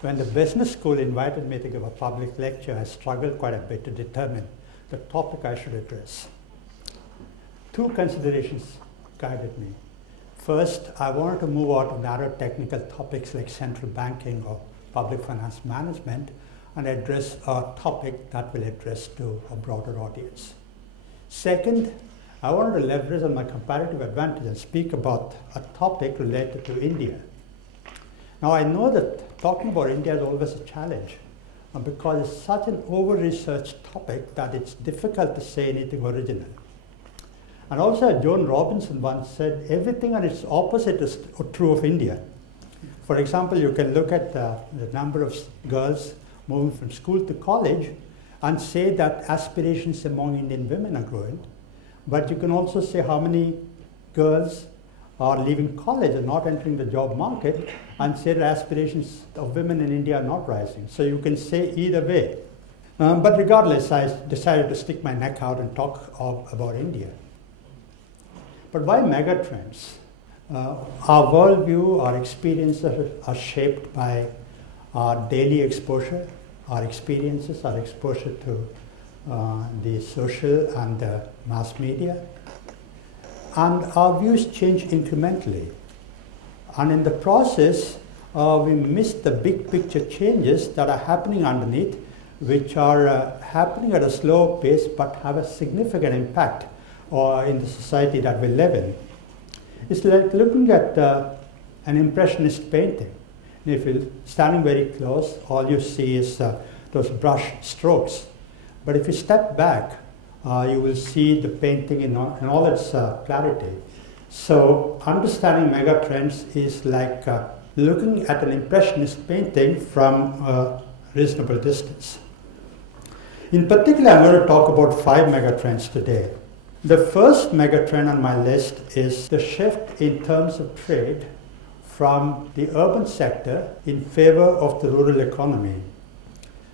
When the business school invited me to give a public lecture, I struggled quite a bit to determine the topic I should address. Two considerations guided me. First, I wanted to move out of narrow technical topics like central banking or public finance management and address a topic that will address to a broader audience. Second, I wanted to leverage on my comparative advantage and speak about a topic related to India. Now I know that talking about India is always a challenge because it's such an over-researched topic that it's difficult to say anything original. And also Joan Robinson once said, everything and its opposite is true of India. For example, you can look at the number of girls moving from school to college and say that aspirations among Indian women are growing. But you can also say how many girls are leaving college and not entering the job market and say that aspirations of women in India are not rising. So you can say either way. But regardless, I decided to stick my neck out and talk about India. But why megatrends? Our worldview, our experiences are shaped by our daily exposure, our experiences, our exposure to the social and the mass media. And our views change incrementally. And in the process, we miss the big picture changes that are happening underneath, which are happening at a slower pace but have a significant impact in the society that we live in. It's like looking at an impressionist painting. If you're standing very close, all you see is those brush strokes. But if you step back, you will see the painting in all its clarity. So understanding megatrends is like looking at an impressionist painting from a reasonable distance. In particular, I'm going to talk about 5 megatrends today. The first megatrend on my list is the shift in terms of trade from the urban sector in favor of the rural economy.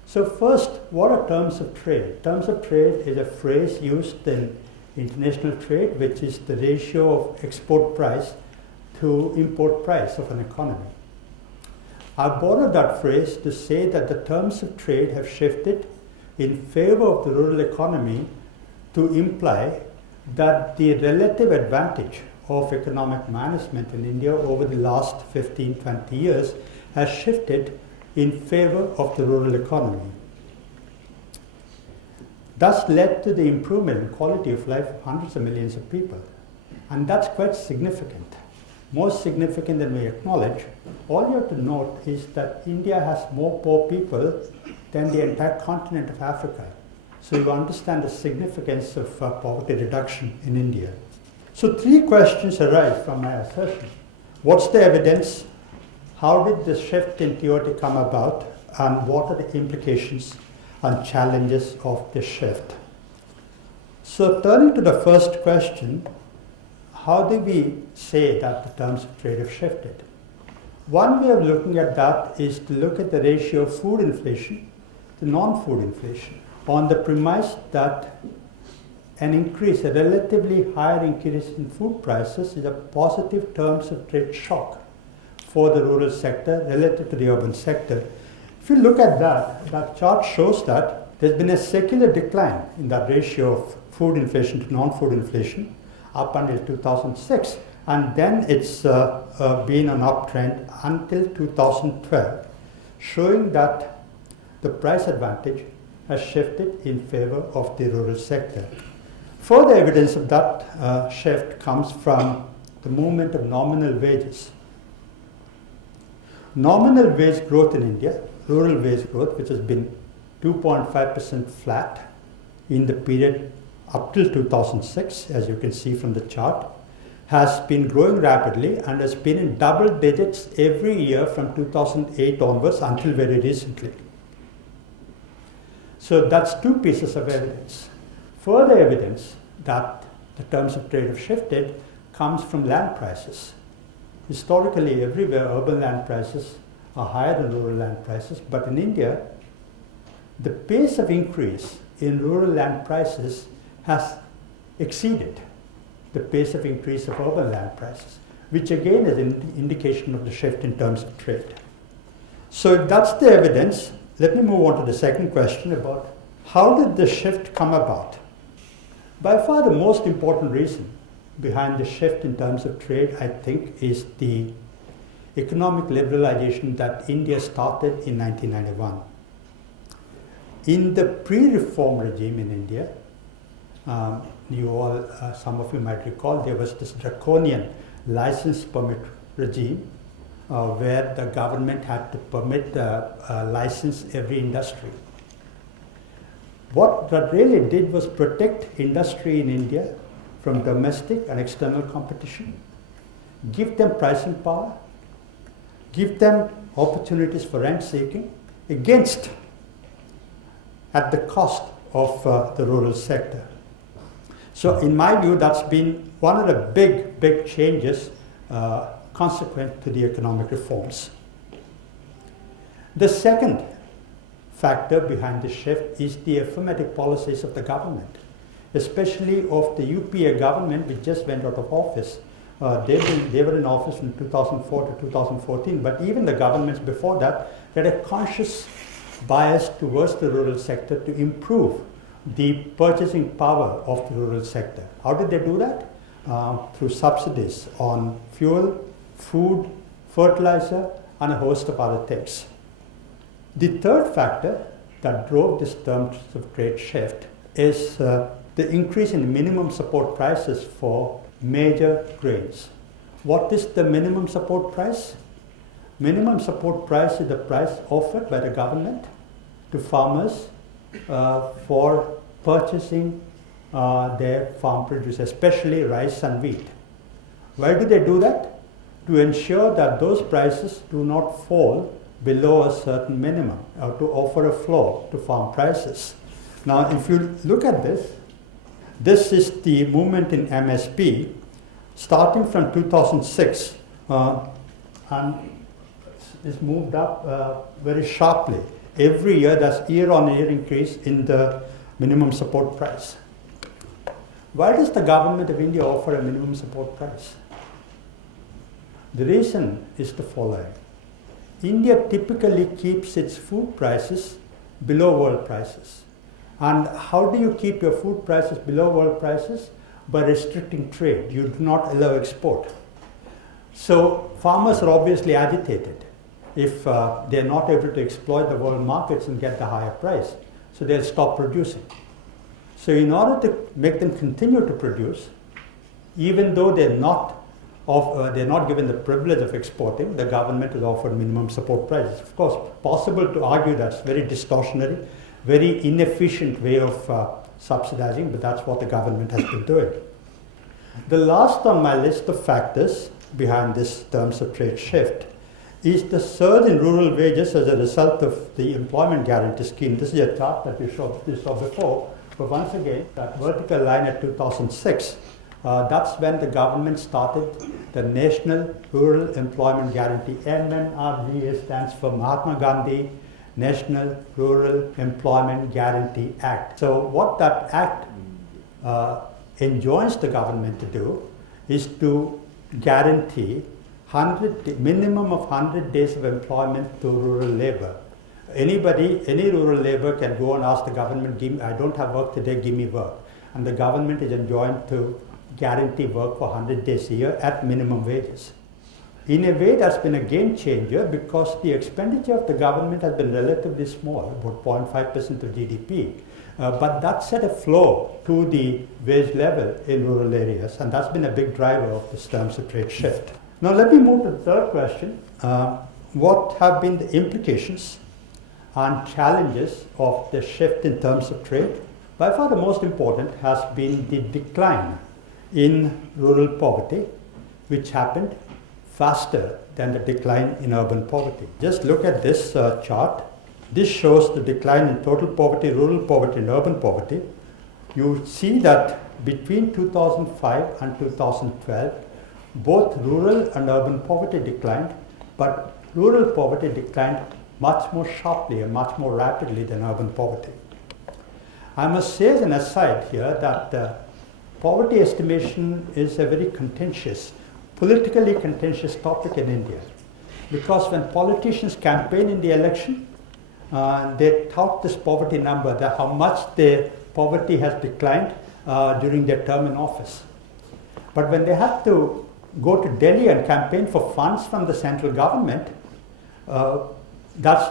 So first, what are terms of trade? Terms of trade is a phrase used in international trade, which is the ratio of export price to import price of an economy. I borrowed that phrase to say that the terms of trade have shifted in favor of the rural economy to imply that the relative advantage of economic management in India over the last 15-20 years has shifted in favor of the rural economy. Thus led to the improvement in quality of life of hundreds of millions of people. And that's quite significant, more significant than we acknowledge. All you have to note is that India has more poor people than the entire continent of Africa. So you understand the significance of poverty reduction in India. So 3 questions arise from my assertion. What's the evidence? How did the shift in theory come about? And what are the implications and challenges of this shift? So turning to the first question, how do we say that the terms of trade have shifted? One way of looking at that is to look at the ratio of food inflation to non-food inflation, on the premise that an increase, a relatively higher increase in food prices is a positive terms of trade shock for the rural sector relative to the urban sector. If you look at that chart shows that there's been a secular decline in that ratio of food inflation to non-food inflation up until 2006. And then it's been an uptrend until 2012, showing that the price advantage has shifted in favor of the rural sector. Further evidence of that shift comes from the movement of nominal wages. Nominal wage growth in India, rural wage growth, which has been 2.5% flat in the period up till 2006, as you can see from the chart, has been growing rapidly and has been in double digits every year from 2008 onwards until very recently. So that's 2 pieces of evidence. Further evidence that the terms of trade have shifted comes from land prices. Historically, everywhere urban land prices are higher than rural land prices, but in India, the pace of increase in rural land prices has exceeded the pace of increase of urban land prices, which again is an indication of the shift in terms of trade. So if that's the evidence, let me move on to the second question about how did the shift come about? By far the most important reason behind the shift in terms of trade, I think, is the economic liberalization that India started in 1991. In the pre-reform regime in India, some of you might recall, there was this draconian license permit regime where the government had to permit license every industry. What that really did was protect industry in India from domestic and external competition, give them pricing power, give them opportunities for rent seeking at the cost of the rural sector. So in my view, that's been one of the big changes consequent to the economic reforms. The second factor behind the shift is the affirmative policies of the government, especially of the UPA government, which just went out of office. They were in office from 2004 to 2014, but even the governments before that had a conscious bias towards the rural sector to improve the purchasing power of the rural sector. How did they do that? Through subsidies on fuel, food, fertilizer, and a host of other things. The third factor that drove this terms of trade shift is the increase in minimum support prices for major grains. What is the minimum support price? Minimum support price is the price offered by the government to farmers for purchasing their farm produce, especially rice and wheat. Why do they do that? To ensure that those prices do not fall below a certain minimum, or to offer a floor to farm prices. Now, if you look at this, this is the movement in MSP starting from 2006 and it's moved up very sharply. Every year, there's year-on-year increase in the minimum support price. Why does the government of India offer a minimum support price? The reason is the following. India typically keeps its food prices below world prices. And how do you keep your food prices below world prices? By restricting trade. You do not allow export. So farmers are obviously agitated if they're not able to exploit the world markets and get the higher price. So they'll stop producing. So in order to make them continue to produce, even though they're not given the privilege of exporting, the government has offered minimum support prices. Of course, possible to argue that's very distortionary, very inefficient way of subsidizing, but that's what the government has been doing. The last on my list of factors behind this terms of trade shift is the surge in rural wages as a result of the employment guarantee scheme. This is a chart that you saw before, but once again, that vertical line at 2006, that's when the government started the National Rural Employment Guarantee. MNRGA stands for Mahatma Gandhi National Rural Employment Guarantee Act. So what that act enjoins the government to do is to guarantee minimum of 100 days of employment to rural labor. Any rural labor can go and ask the government, I don't have work today, give me work. And the government is enjoined to guarantee work for 100 days a year at minimum wages. In a way, that's been a game changer because the expenditure of the government has been relatively small, about 0.5% of GDP. But that set a floor to the wage level in rural areas, and that's been a big driver of this terms of trade shift. Now let me move to the third question. What have been the implications and challenges of the shift in terms of trade? By far the most important has been the decline in rural poverty, which happened faster than the decline in urban poverty. Just look at this chart. This shows the decline in total poverty, rural poverty, and urban poverty. You see that between 2005 and 2012, both rural and urban poverty declined, but rural poverty declined much more sharply and much more rapidly than urban poverty. I must say as an aside here that poverty estimation is a very contentious, politically contentious topic in India. Because when politicians campaign in the election, they tout this poverty number, that how much their poverty has declined during their term in office. But when they have to go to Delhi and campaign for funds from the central government, that's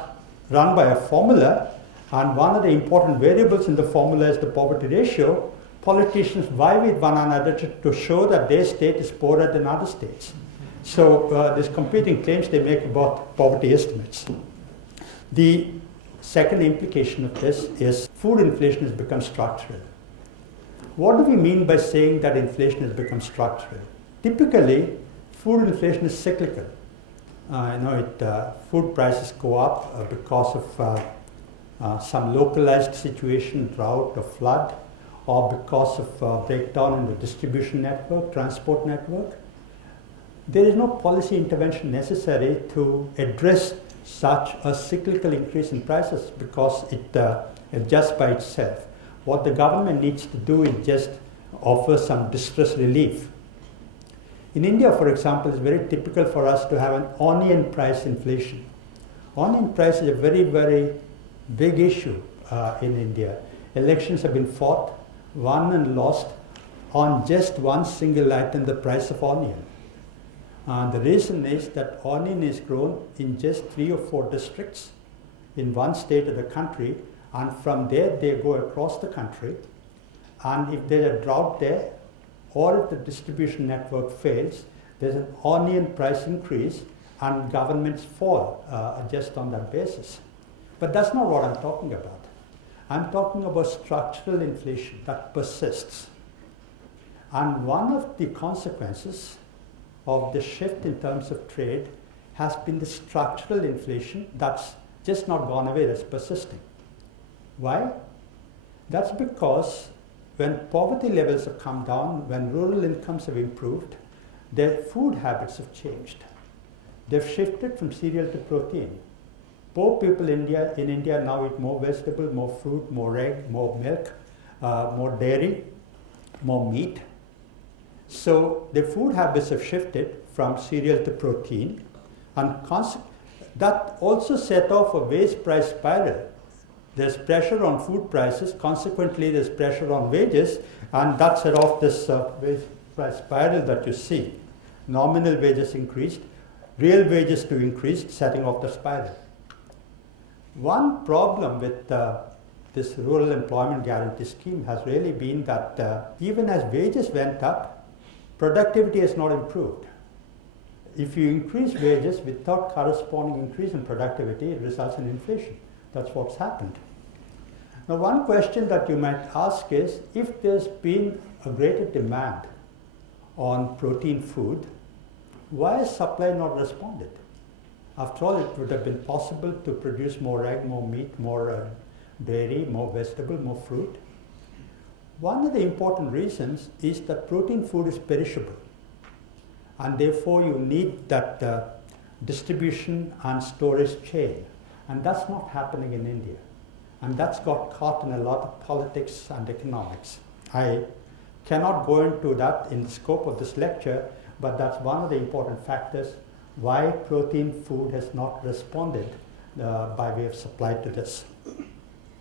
run by a formula, and one of the important variables in the formula is the poverty ratio. Politicians vie with one another to show that their state is poorer than other states. So there's competing claims they make about poverty estimates. The second implication of this is food inflation has become structural. What do we mean by saying that inflation has become structural? Typically, food inflation is cyclical. Food prices go up because of some localized situation, drought or flood, or because of breakdown in the distribution network, transport network. There is no policy intervention necessary to address such a cyclical increase in prices because it adjusts by itself. What the government needs to do is just offer some distress relief. In India, for example, it's very typical for us to have an onion price inflation. Onion price is a very, very big issue in India. Elections have been fought, won and lost on just one single item, the price of onion. The reason is that onion is grown in just 3 or 4 districts in one state of the country, and from there they go across the country. And if there's a drought there, or if the distribution network fails, there's an onion price increase and governments fall just on that basis. But that's not what I'm talking about. I'm talking about structural inflation that persists. And one of the consequences of the shift in terms of trade has been the structural inflation that's just not gone away, that's persisting. Why? That's because when poverty levels have come down, when rural incomes have improved, their food habits have changed. They've shifted from cereal to protein. Poor people in India now eat more vegetable, more fruit, more egg, more milk, more dairy, more meat. So their food habits have shifted from cereal to protein, and that also set off a wage price spiral. There's pressure on food prices, consequently there's pressure on wages, and that set off this wage price spiral that you see. Nominal wages increased, real wages to increase, setting off the spiral. One problem with this rural employment guarantee scheme has really been that even as wages went up, productivity has not improved. If you increase wages without corresponding increase in productivity, it results in inflation. That's what's happened. Now, one question that you might ask is, if there's been a greater demand on protein food, why has supply not responded? After all, it would have been possible to produce more egg, more meat, more dairy, more vegetable, more fruit. One of the important reasons is that protein food is perishable, and therefore you need that distribution and storage chain, and that's not happening in India. And that's got caught in a lot of politics and economics. I cannot go into that in the scope of this lecture, but that's one of the important factors why protein food has not responded by way of supply to this.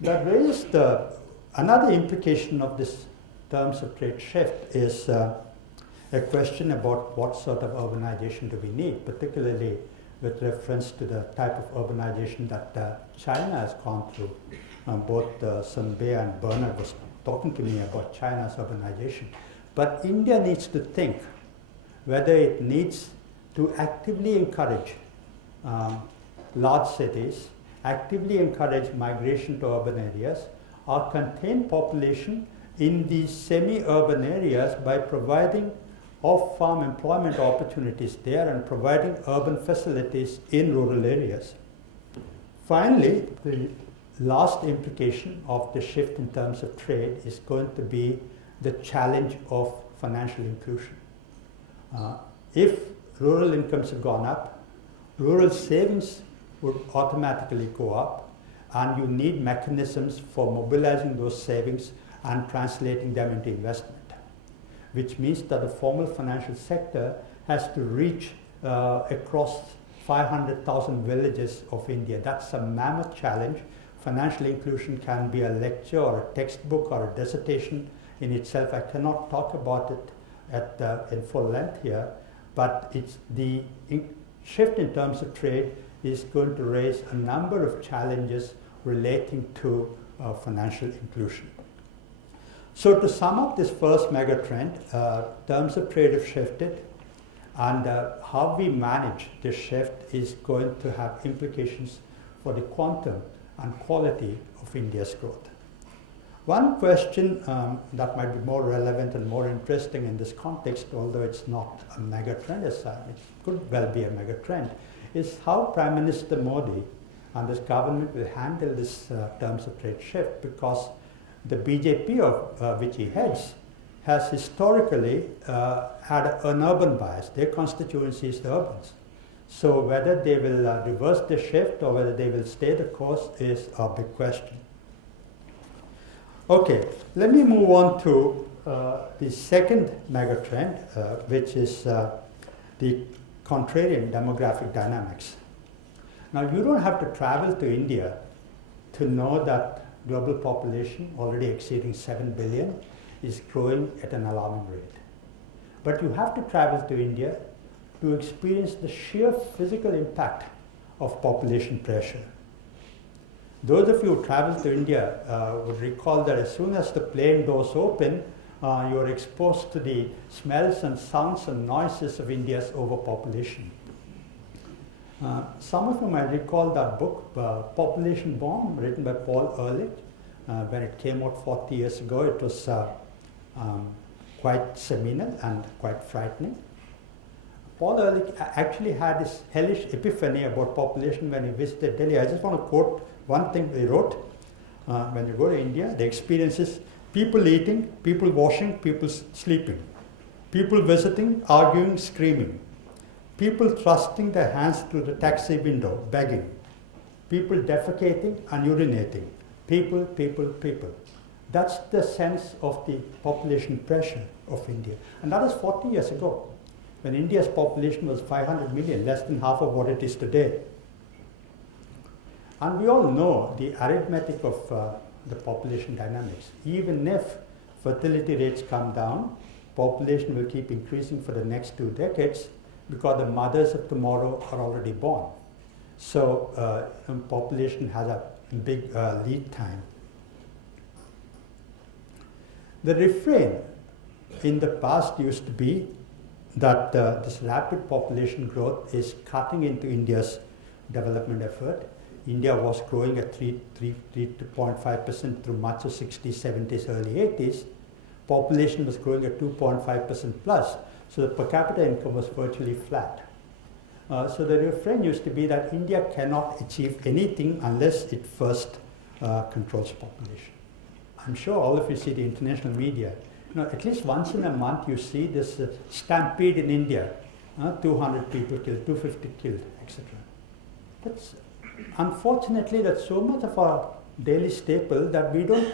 That raised another implication of this terms of trade shift is a question about what sort of urbanization do we need, particularly with reference to the type of urbanization that China has gone through. Both Sun Bei and Bernard was talking to me about China's urbanization. But India needs to think whether it needs to actively encourage large cities, actively encourage migration to urban areas, or contain population in these semi-urban areas by providing off-farm employment opportunities there and providing urban facilities in rural areas. Finally, the last implication of the shift in terms of trade is going to be the challenge of financial inclusion. If rural incomes have gone up, rural savings would automatically go up, and you need mechanisms for mobilizing those savings and translating them into investment, which means that the formal financial sector has to reach across 500,000 villages of India. That's a mammoth challenge. Financial inclusion can be a lecture or a textbook or a dissertation in itself. I cannot talk about it in full length here, but it's the shift in terms of trade is going to raise a number of challenges relating to financial inclusion. So to sum up this first mega trend, terms of trade have shifted, and how we manage this shift is going to have implications for the quantum and quality of India's growth. One question that might be more relevant and more interesting in this context, although it's not a mega trend as such, it could well be a mega trend, is how Prime Minister Modi and this government will handle this terms of trade shift, because the BJP of which he heads has historically had an urban bias. Their constituency is the urbans. So whether they will reverse the shift or whether they will stay the course is a big question. Okay, let me move on to the second mega trend, which is the contrarian demographic dynamics. Now, you don't have to travel to India to know that global population, already exceeding 7 billion, is growing at an alarming rate. But you have to travel to India to experience the sheer physical impact of population pressure. Those of you who travel to India would recall that as soon as the plane doors open, you are exposed to the smells and sounds and noises of India's overpopulation. Some of you might recall that book, Population Bomb, written by Paul Ehrlich. When it came out 40 years ago, it was quite seminal and quite frightening. Paul Ehrlich actually had this hellish epiphany about population when he visited Delhi. I just want to quote one thing he wrote. When you go to India, the experience is people eating, people washing, people sleeping, people visiting, arguing, screaming, people thrusting their hands through the taxi window, begging, people defecating and urinating, people, people, people. That's the sense of the population pressure of India. And that was 40 years ago, when India's population was 500 million, less than half of what it is today. And we all know the arithmetic of the population dynamics. Even if fertility rates come down, population will keep increasing for the next 2 decades because the mothers of tomorrow are already born. So population has a big lead time. The refrain in the past used to be that this rapid population growth is cutting into India's development effort. India was growing at 3.5% through much of 60s, 70s, early 80s. Population was growing at 2.5% plus, so the per capita income was virtually flat. So the refrain used to be that India cannot achieve anything unless it first controls population. I'm sure all of you see the international media. At least once in a month you see this stampede in India, 200 people killed, 250 killed, etc. That's unfortunately that's so much of our daily staple that we don't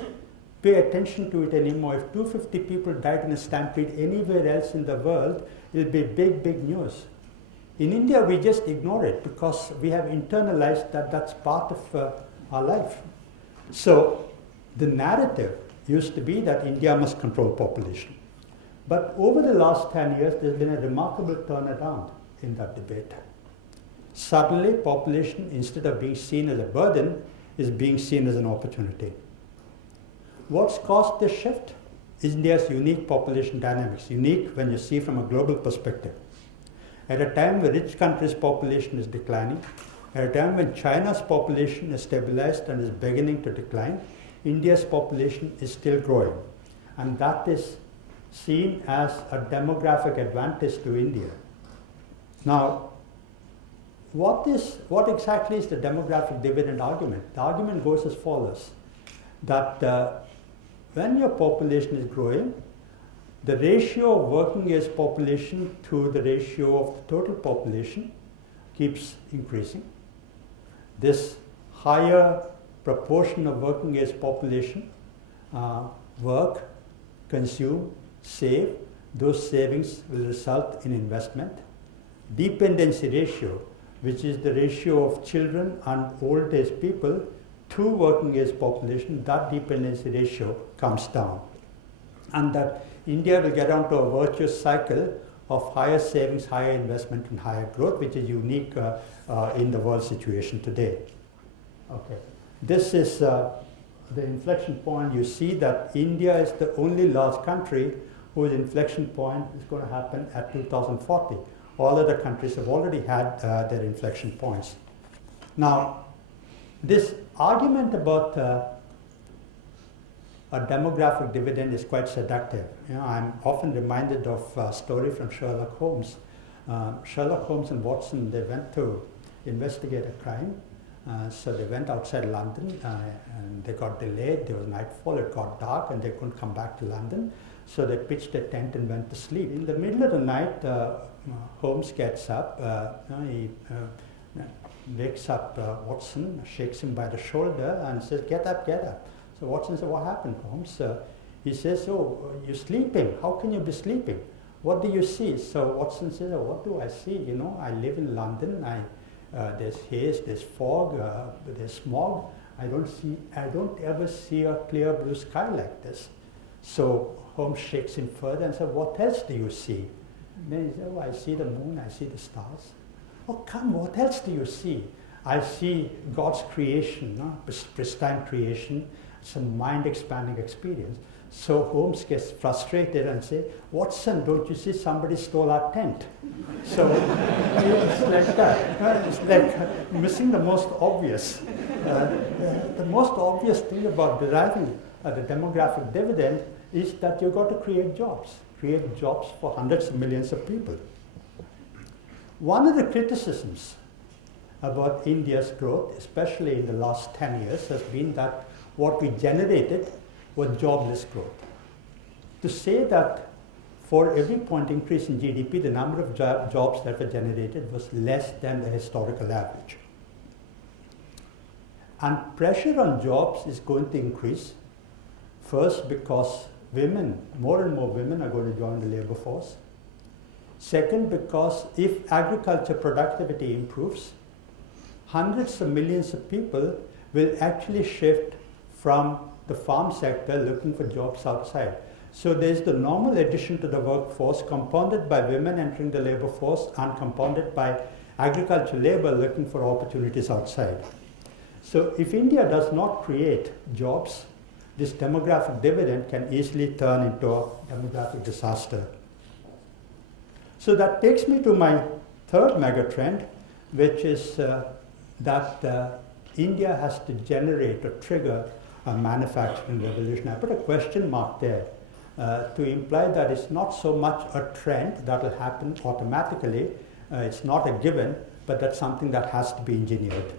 pay attention to it anymore. If 250 people died in a stampede anywhere else in the world, it'll be big, big news. In India, we just ignore it because we have internalized that that's part of our life. So the narrative used to be that India must control population. But over the last 10 years, there's been a remarkable turnaround in that debate. Suddenly, population, instead of being seen as a burden, is being seen as an opportunity. What's caused this shift? India's unique population dynamics, unique when you see from a global perspective. At a time when rich countries' population is declining, at a time when China's population is stabilized and is beginning to decline, India's population is still growing. And that is seen as a demographic advantage to India. Now, what exactly is the demographic dividend argument? The argument goes as follows, that when your population is growing, the ratio of working age population to the ratio of the total population keeps increasing. This higher proportion of working age population work, consume, save, those savings will result in investment. Dependency ratio, which is the ratio of children and old age people to working age population, that dependency ratio comes down. And that India will get onto a virtuous cycle of higher savings, higher investment, and higher growth, which is unique in the world situation today. Okay, this is the inflection point. You see that India is the only large country whose inflection point is going to happen at 2040. All other countries have already had their inflection points. Now, this argument about a demographic dividend is quite seductive. You know, I'm often reminded of a story from Sherlock Holmes. Sherlock Holmes and Watson, they went to investigate a crime. So they went outside London and they got delayed. There was nightfall, it got dark, and they couldn't come back to London. So they pitched a tent and went to sleep. In the middle of the night, Holmes gets up. He wakes up Watson, shakes him by the shoulder, and says, "Get up, get up." So Watson said, "What happened, Holmes?" He says, "Oh, you're sleeping. How can you be sleeping? What do you see?" So Watson says, "Oh, what do I see? You know, I live in London. There's haze, there's fog, there's smog. I don't ever see a clear blue sky like this." So Holmes shakes him further and says, "What else do you see?" And then he said, "Oh, I see the moon, I see the stars." "Oh, come, what else do you see?" "I see God's creation, pristine creation. It's a mind-expanding experience." So Holmes gets frustrated and says, "Watson, don't you see somebody stole our tent?" So it's like that. It's like missing the most obvious. The most obvious thing about deriving the demographic dividend is that you've got to create jobs for hundreds of millions of people. One of the criticisms about India's growth, especially in the last 10 years, has been that what we generated was jobless growth. To say that for every point increase in GDP, the number of jobs that were generated was less than the historical average. And pressure on jobs is going to increase, first because more and more women are going to join the labor force. Second, because if agriculture productivity improves, hundreds of millions of people will actually shift from the farm sector looking for jobs outside. So there's the normal addition to the workforce compounded by women entering the labor force and compounded by agricultural labor looking for opportunities outside. So if India does not create jobs, this demographic dividend can easily turn into a demographic disaster. So that takes me to my third megatrend, which is that India has to generate or trigger a manufacturing revolution. I put a question mark there to imply that it's not so much a trend that will happen automatically, it's not a given, but that's something that has to be engineered.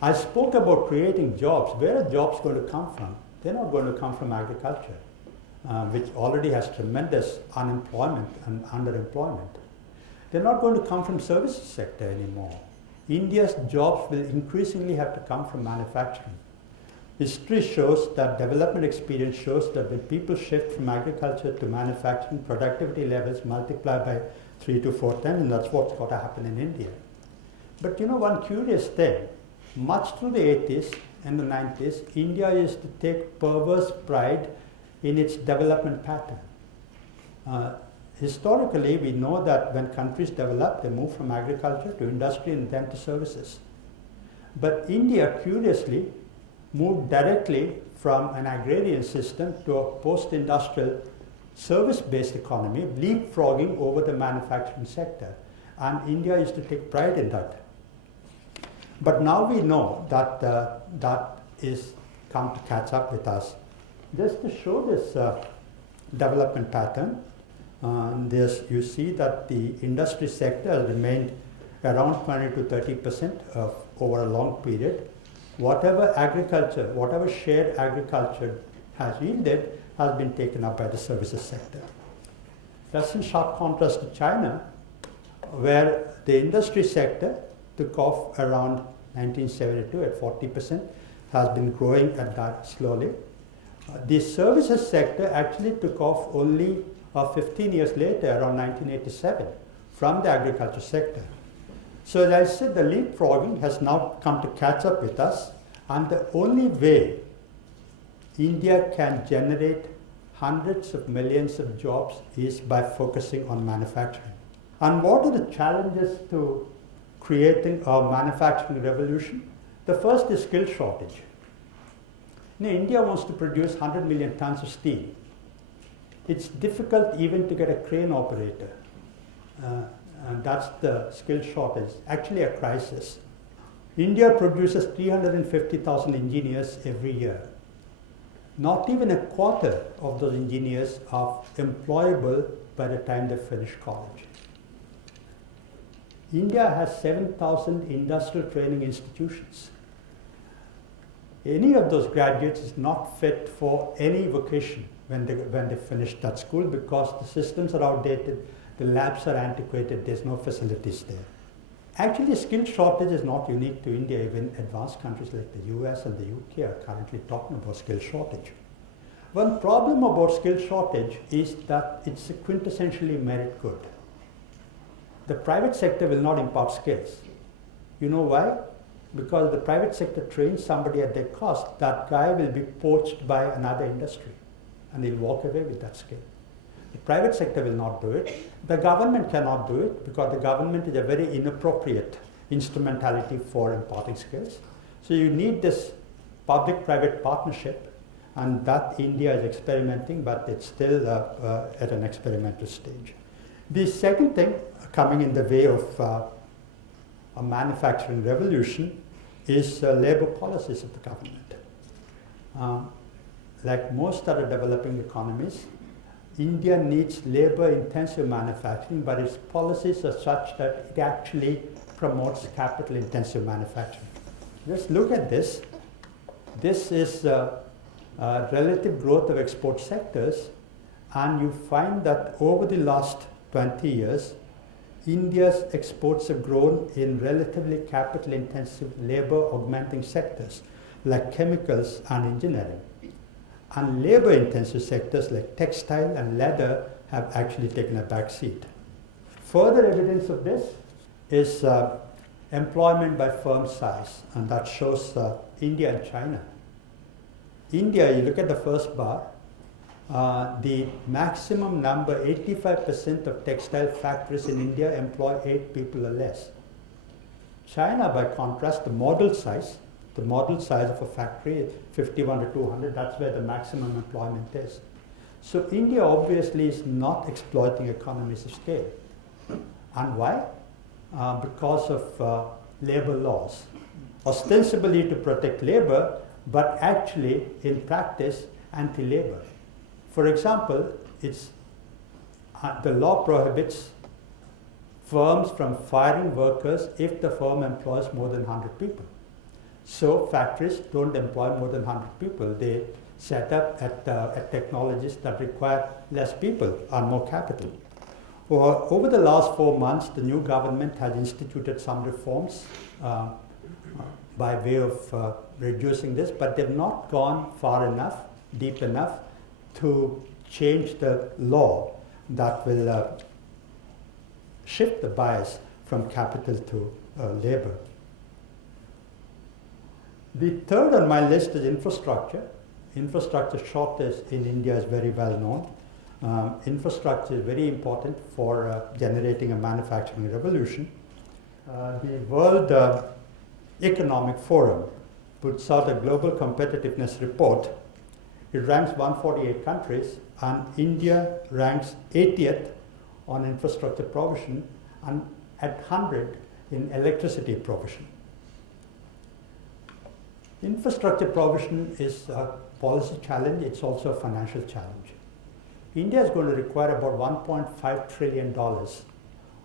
I spoke about creating jobs. Where are jobs going to come from? They're not going to come from agriculture, which already has tremendous unemployment and underemployment. They're not going to come from services sector anymore. India's jobs will increasingly have to come from manufacturing. History shows that development experience shows that when people shift from agriculture to manufacturing, productivity levels multiply by 3 to 4 times, and that's what's got to happen in India. But you know, one curious thing, much through the 80s and the 90s, India used to take perverse pride in its development pattern. Historically, we know that when countries develop, they move from agriculture to industry and then to services. But India, curiously, moved directly from an agrarian system to a post-industrial service-based economy, leapfrogging over the manufacturing sector. And India used to take pride in that. But now we know that that is come to catch up with us. Just to show this development pattern, you see that the industry sector has remained around 20 to 30% over a long period. Whatever shared agriculture has yielded has been taken up by the services sector. That's in sharp contrast to China, where the industry sector took off around 1972 at 40%, has been growing at that slowly. The services sector actually took off only 15 years later, around 1987, from the agriculture sector. So as I said, the leapfrogging has now come to catch up with us, and the only way India can generate hundreds of millions of jobs is by focusing on manufacturing. And what are the challenges to creating a manufacturing revolution? The first is skill shortage. Now, India wants to produce 100 million tons of steel. It's difficult even to get a crane operator. And that's the skill shortage, actually a crisis. India produces 350,000 engineers every year. Not even a quarter of those engineers are employable by the time they finish college. India has 7,000 industrial training institutions. Any of those graduates is not fit for any vocation when they finish that school, because the systems are outdated, the labs are antiquated, there's no facilities there. Actually, skill shortage is not unique to India. Even advanced countries like the US and the UK are currently talking about skill shortage. One problem about skill shortage is that it's a quintessentially merit good. The private sector will not impart skills. You know why? Because the private sector trains somebody at their cost, that guy will be poached by another industry and he'll walk away with that skill. The private sector will not do it. The government cannot do it because the government is a very inappropriate instrumentality for imparting skills. So you need this public-private partnership, and that India is experimenting, but it's still at an experimental stage. The second thing coming in the way of a manufacturing revolution is labor policies of the government. Like most other developing economies, India needs labor-intensive manufacturing, but its policies are such that it actually promotes capital-intensive manufacturing. Just look at this. This is relative growth of export sectors, and you find that over the last 20 years, India's exports have grown in relatively capital-intensive labor-augmenting sectors like chemicals and engineering. And labor-intensive sectors like textile and leather have actually taken a back seat. Further evidence of this is employment by firm size, and that shows India and China. India, you look at the first bar, the maximum number, 85% of textile factories in India employ 8 people or less. China, by contrast, the model size of a factory is 51 to 200, that's where the maximum employment is. So India obviously is not exploiting economies of scale. And why? Because of labor laws. Ostensibly to protect labor, but actually in practice anti-labor. For example, the law prohibits firms from firing workers if the firm employs more than 100 people. So factories don't employ more than 100 people. They set up at technologies that require less people and more capital. Over the last 4 months, the new government has instituted some reforms by way of reducing this, but they've not gone far enough, deep enough to change the law that will shift the bias from capital to labor. The third on my list is infrastructure. Infrastructure shortage in India is very well known. Infrastructure is very important for generating a manufacturing revolution. The World Economic Forum puts out a global competitiveness report. It ranks 148 countries, and India ranks 80th on infrastructure provision and at 100 in electricity provision. Infrastructure provision is a policy challenge, it's also a financial challenge. India is going to require about $1.5 trillion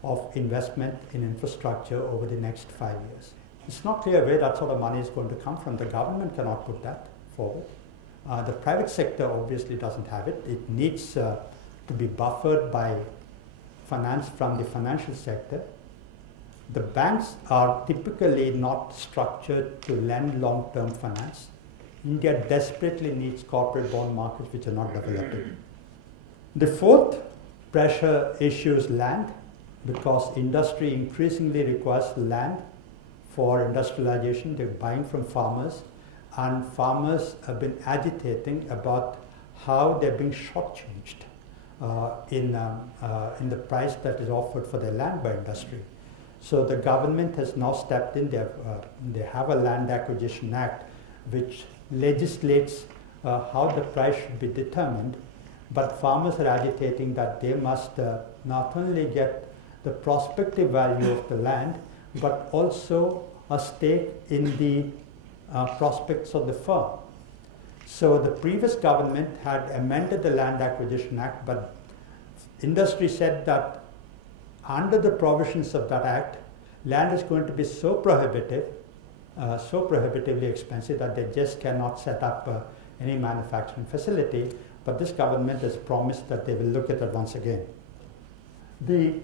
of investment in infrastructure over the next 5 years. It's not clear where that sort of money is going to come from. The government cannot put that forward. The private sector obviously doesn't have it. It needs to be buffered by finance from the financial sector. The banks are typically not structured to lend long-term finance. India desperately needs corporate bond markets which are not developing. The fourth pressure issue is land. because industry increasingly requires land for industrialization. They're buying from farmers, and farmers have been agitating about how they're being shortchanged in the price that is offered for their land by industry. So the government has now stepped in. They have a Land Acquisition Act which legislates how the price should be determined, but farmers are agitating that they must not only get the prospective value of the land, but also a stake in the prospects of the firm. So the previous government had amended the Land Acquisition Act, but industry said that under the provisions of that act, land is going to be so prohibitively expensive that they just cannot set up any manufacturing facility. But this government has promised that they will look at it once again. The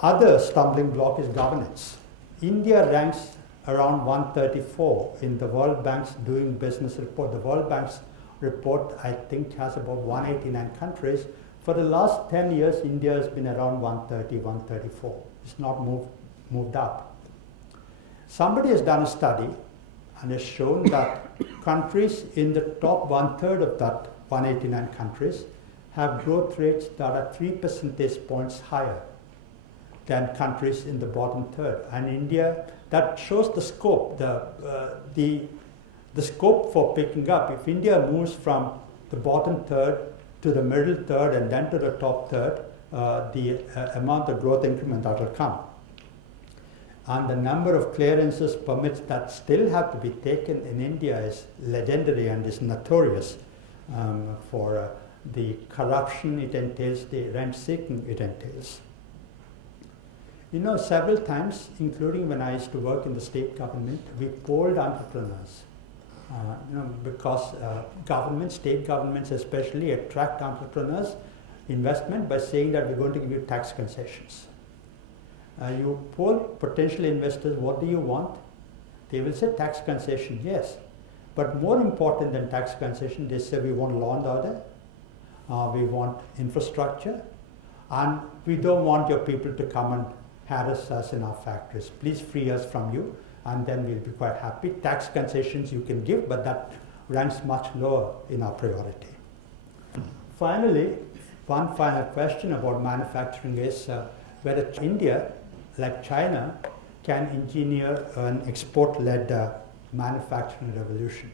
other stumbling block is governance. India ranks around 134 in the World Bank's Doing Business report. The World Bank's report, I think, has about 189 countries. For the last 10 years, India has been around 130, 134. It's not moved up. Somebody has done a study and has shown that countries in the top 1/3 of that 189 countries have growth rates that are 3 percentage points higher than countries in the bottom third. And India, that shows the scope, the scope for picking up. If India moves from the bottom third to the middle third and then to the top third, the amount of growth increment that will come. And the number of clearances, permits that still have to be taken in India is legendary and is notorious for the corruption it entails, the rent seeking it entails. You know, several times, including when I used to work in the state government, we polled entrepreneurs. Because state governments especially attract entrepreneurs investment by saying that we're going to give you tax concessions. You poll potential investors, what do you want? They will say tax concession, yes. But more important than tax concession, they say we want law and order, we want infrastructure, and we don't want your people to come and harass us in our factories. Please free us from you, and then we'll be quite happy. Tax concessions you can give, but that ranks much lower in our priority. Finally, one final question about manufacturing is whether India, like China, can engineer an export-led manufacturing revolution.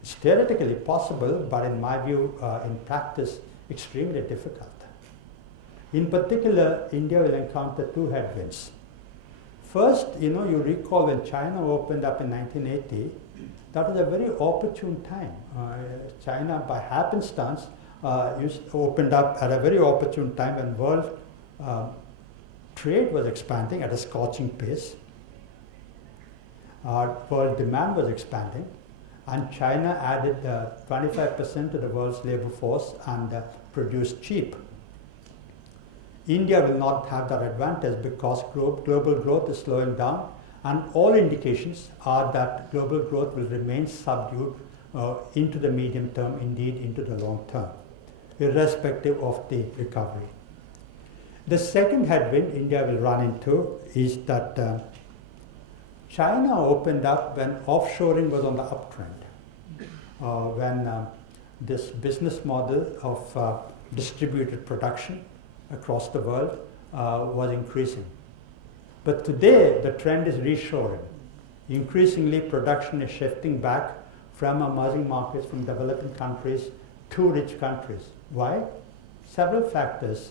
It's theoretically possible, but in my view, in practice, extremely difficult. In particular, India will encounter two headwinds. First, you recall when China opened up in 1980, that was a very opportune time. China, by happenstance, opened up at a very opportune time when world trade was expanding at a scorching pace. World demand was expanding, and China added 25% to the world's labor force and produced cheap. India will not have that advantage because global growth is slowing down, and all indications are that global growth will remain subdued into the medium term, indeed into the long term, irrespective of the recovery. The second headwind India will run into is that China opened up when offshoring was on the uptrend, when this business model of distributed production across the world was increasing. But today, the trend is reshoring. Increasingly, production is shifting back from emerging markets, from developing countries to rich countries. Why? Several factors.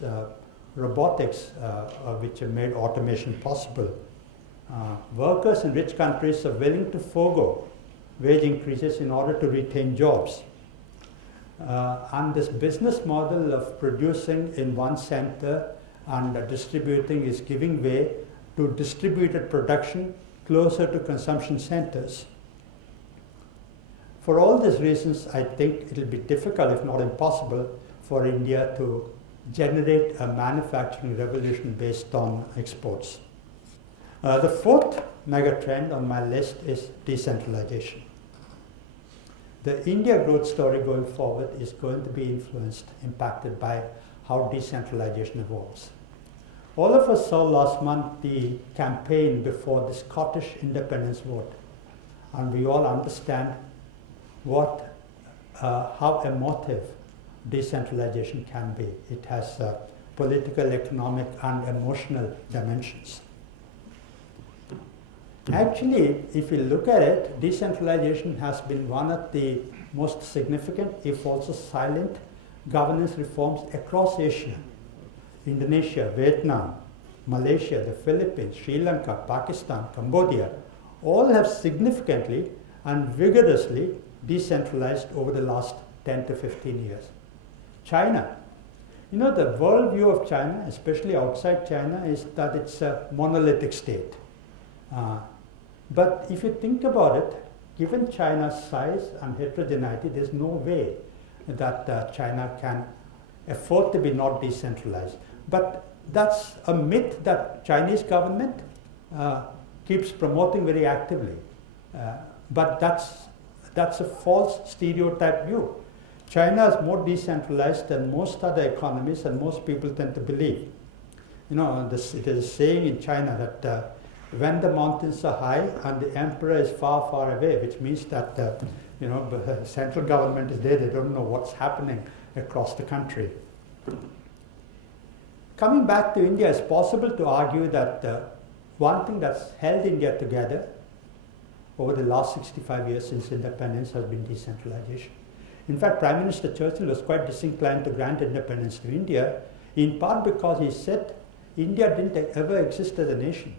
Robotics, which have made automation possible. Workers in rich countries are willing to forego wage increases in order to retain jobs. And this business model of producing in one center and distributing is giving way to distributed production closer to consumption centers. For all these reasons, I think it will be difficult, if not impossible, for India to generate a manufacturing revolution based on exports. The fourth megatrend on my list is decentralization. The India growth story going forward is going to be impacted by how decentralization evolves. All of us saw last month the campaign before the Scottish independence vote, and we all understand how emotive decentralization can be. It has political, economic, and emotional dimensions. Actually, if you look at it, decentralization has been one of the most significant, if also silent, governance reforms across Asia. Indonesia, Vietnam, Malaysia, the Philippines, Sri Lanka, Pakistan, Cambodia, all have significantly and vigorously decentralized over the last 10 to 15 years. China, the worldview of China, especially outside China, is that it's a monolithic state. But if you think about it, given China's size and heterogeneity, there's no way that China can afford to be not decentralized. But that's a myth that Chinese government keeps promoting very actively. But that's a false stereotype view. China is more decentralized than most other economies, and most people tend to believe. It is a saying in China that when the mountains are high and the emperor is far, far away, which means that the central government is there, they don't know what's happening across the country. Coming back to India, it's possible to argue that one thing that's held India together over the last 65 years since independence has been decentralization. In fact, Prime Minister Churchill was quite disinclined to grant independence to India, in part because he said India didn't ever exist as a nation.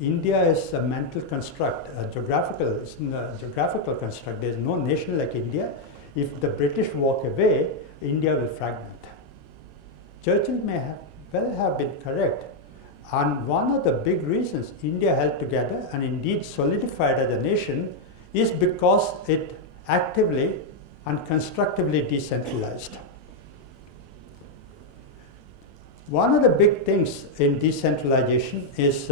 India is a mental construct, a geographical construct. There's no nation like India. If the British walk away, India will fragment. Churchill may have been correct. And one of the big reasons India held together and indeed solidified as a nation is because it actively and constructively decentralized. One of the big things in decentralization is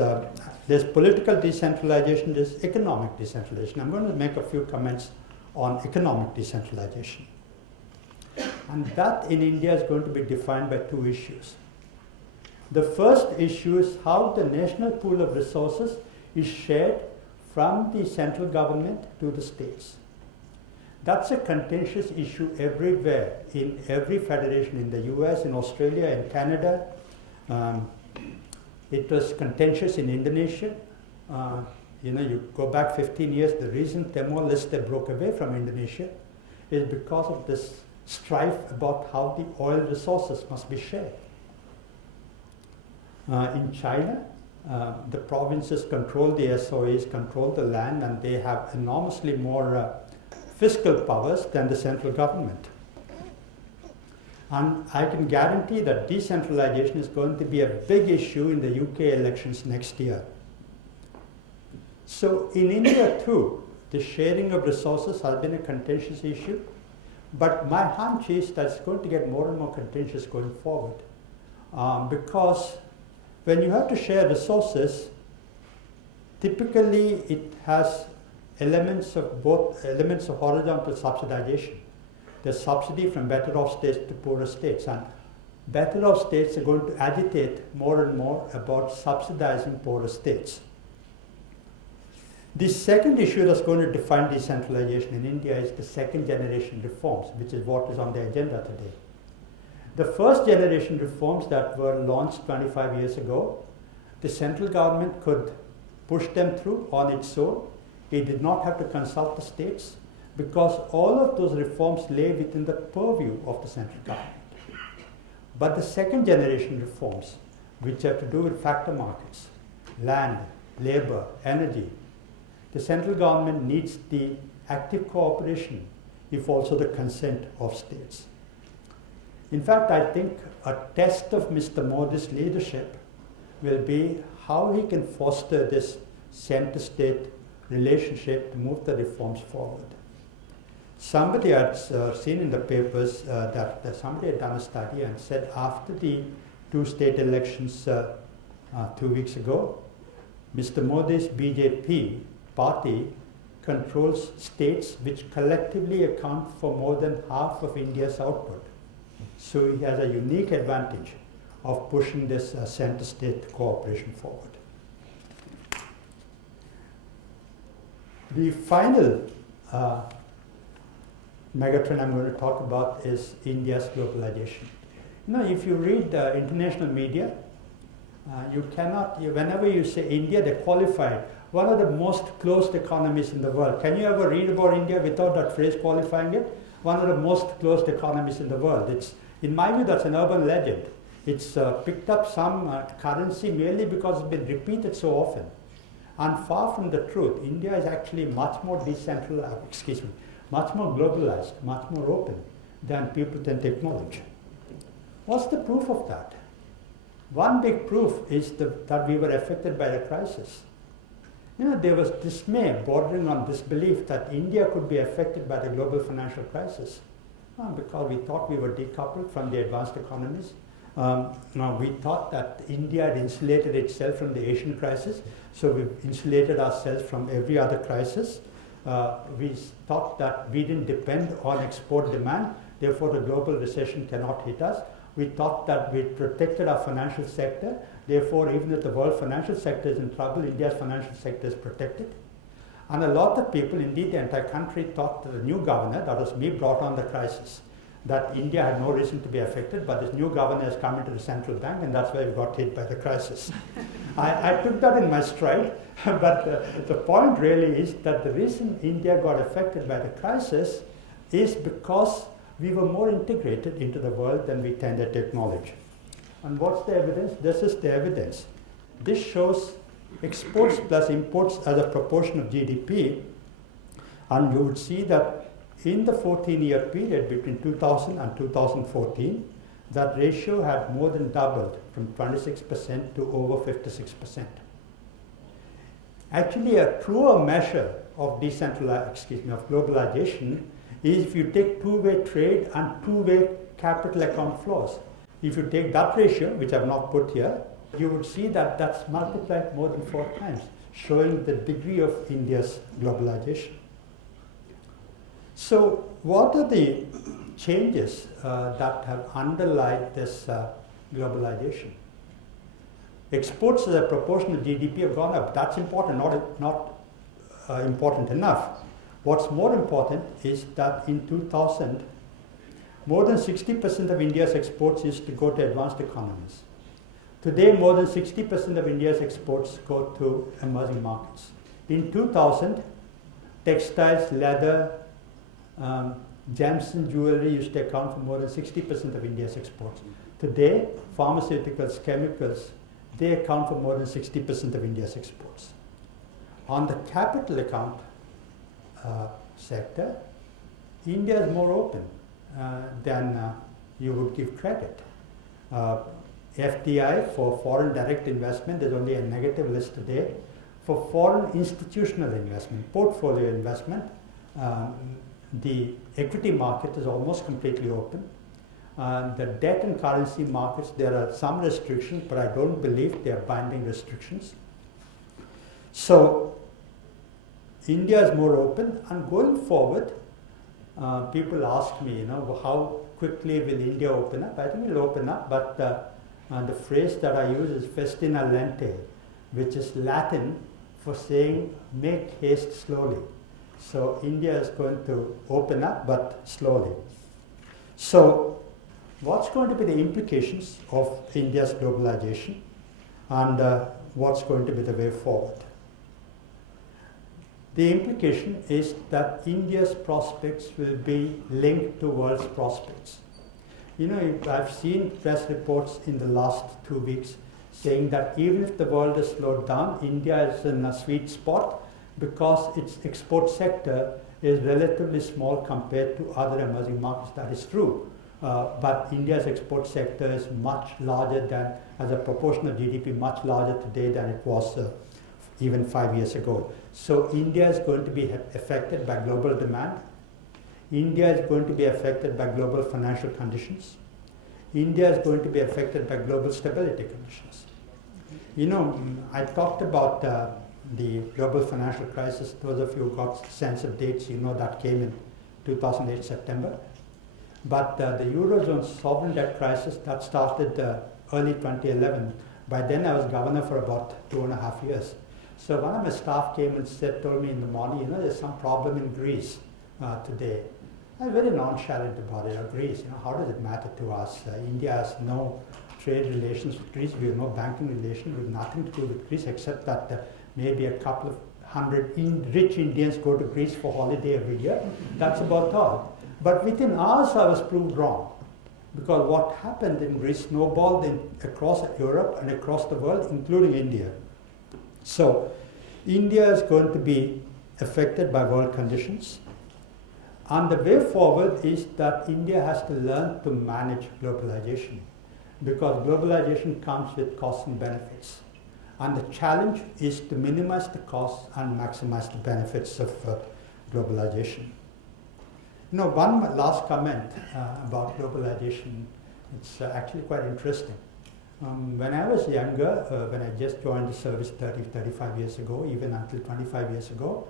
there's political decentralization, there's economic decentralization. I'm going to make a few comments on economic decentralization. And that in India is going to be defined by two issues. The first issue is how the national pool of resources is shared from the central government to the states. That's a contentious issue everywhere, in every federation, in the US, in Australia, in Canada. It was contentious in Indonesia. You go back 15 years, the reason Timor-Leste broke away from Indonesia is because of this strife about how the oil resources must be shared. In China, the provinces control the SOEs, control the land, and they have enormously more fiscal powers than the central government. And I can guarantee that decentralization is going to be a big issue in the UK elections next year. So in India too, the sharing of resources has been a contentious issue, but my hunch is that it's going to get more and more contentious going forward. Because when you have to share resources, typically it has elements of horizontal subsidization. There's subsidy from better off states to poorer states, and better off states are going to agitate more and more about subsidizing poorer states. The second issue that's going to define decentralization in India is the second generation reforms, which is what is on the agenda today. The first generation reforms that were launched 25 years ago, the central government could push them through on its own. It did not have to consult the states because all of those reforms lay within the purview of the central government. But the second generation reforms, which have to do with factor markets, land, labor, energy, the central government needs the active cooperation, if also the consent of states. In fact, I think a test of Mr. Modi's leadership will be how he can foster this center-state relationship to move the reforms forward. Somebody had seen in the papers that somebody had done a study and said after the two state elections 2 weeks ago, Mr. Modi's BJP party controls states which collectively account for more than half of India's output. So he has a unique advantage of pushing this center-state cooperation forward. The final megatrend I'm going to talk about is India's globalization. If you read international media, whenever you say India, they qualify it. One of the most closed economies in the world. Can you ever read about India without that phrase qualifying it? One of the most closed economies in the world. In my view, that's an urban legend. It's picked up some currency merely because it's been repeated so often. And far from the truth, India is actually much more decentralized, much more globalized, much more open than people tend to acknowledge. What's the proof of that? One big proof is that we were affected by the crisis. There was dismay bordering on disbelief that India could be affected by the global financial crisis because we thought we were decoupled from the advanced economies. We thought that India had insulated itself from the Asian crisis, so we insulated ourselves from every other crisis. We thought that we didn't depend on export demand, therefore the global recession cannot hit us. We thought that we protected our financial sector, therefore even if the world financial sector is in trouble, India's financial sector is protected. And a lot of people, indeed the entire country, thought that the new governor, that was me, brought on the crisis. That India had no reason to be affected, but this new governor has come into the central bank and that's why we got hit by the crisis. I took that in my stride, but the point really is that the reason India got affected by the crisis is because we were more integrated into the world than we tended to acknowledge. And what's the evidence? This is the evidence. This shows exports plus imports as a proportion of GDP, and you would see that in the 14-year period between 2000 and 2014, that ratio had more than doubled from 26% to over 56%. Actually, a truer measure of globalization is if you take two-way trade and two-way capital account flows. If you take that ratio, which I've not put here, you would see that that's multiplied more than 4 times, showing the degree of India's globalization. So what are the changes that have underlined this globalization? Exports as a proportion of GDP have gone up. That's important, not important enough. What's more important is that in 2000, more than 60% of India's exports used to go to advanced economies. Today, more than 60% of India's exports go to emerging markets. In 2000, textiles, leather, gems and jewelry used to account for more than 60% of India's exports. Today, pharmaceuticals, chemicals, they account for more than 60% of India's exports. On the capital account sector, India is more open than you would give credit. FDI, for foreign direct investment, there's only a negative list today. For foreign institutional investment, portfolio investment, the equity market is almost completely open. The debt and currency markets, there are some restrictions, but I don't believe they are binding restrictions. So India is more open, and going forward, people ask me, how quickly will India open up? I think it will open up, but the phrase that I use is festina lente, which is Latin for saying make haste slowly. So India is going to open up, but slowly. So what's going to be the implications of India's globalization, and what's going to be the way forward? The implication is that India's prospects will be linked to world's prospects. I've seen press reports in the last 2 weeks saying that even if the world is slowed down, India is in a sweet spot because its export sector is relatively small compared to other emerging markets. That is true. But India's export sector is much larger than, as a proportion of GDP, much larger today than it was even 5 years ago. So India is going to be affected by global demand. India is going to be affected by global financial conditions. India is going to be affected by global stability conditions. I talked about the global financial crisis. Those of you who got sense of dates, that came in 2008 September. But the Eurozone sovereign debt crisis, that started early 2011. By then I was governor for about 2.5 years. So one of my staff came and told me in the morning, there's some problem in Greece today. I was very nonchalant about it. Greece, how does it matter to us? India has no trade relations with Greece. We have no banking relations. We have nothing to do with Greece except that maybe a couple of hundred rich Indians go to Greece for holiday every year. That's about all. But within hours, I was proved wrong. Because what happened in Greece snowballed across Europe and across the world, including India. So, India is going to be affected by world conditions. And the way forward is that India has to learn to manage globalization. Because globalization comes with costs and benefits. And the challenge is to minimize the costs and maximize the benefits of globalization. One last comment about globalization. It's actually quite interesting. When I was younger, when I just joined the service 35 years ago, even until 25 years ago,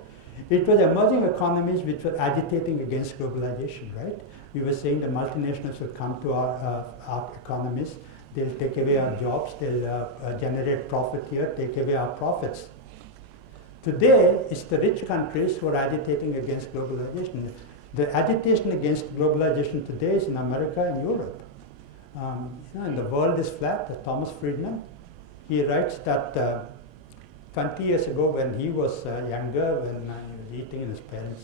it was emerging economies which were agitating against globalization, right? We were saying the multinationals will come to our economies, they'll take away our jobs, they'll generate profit here, take away our profits. Today, it's the rich countries who are agitating against globalization. The agitation against globalization today is in America and Europe. And the world is flat. Thomas Friedman, he writes that 20 years ago when he was younger, when he was eating in his parents'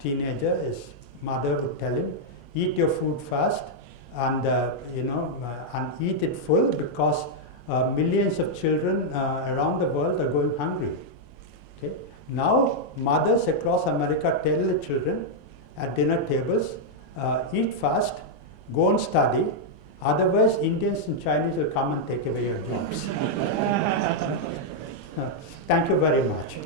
teenager, his mother would tell him, eat your food fast and and eat it full because millions of children around the world are going hungry. Okay? Now, mothers across America tell the children at dinner tables, eat fast, go and study, otherwise Indians and Chinese will come and take away your jobs. Thank you very much.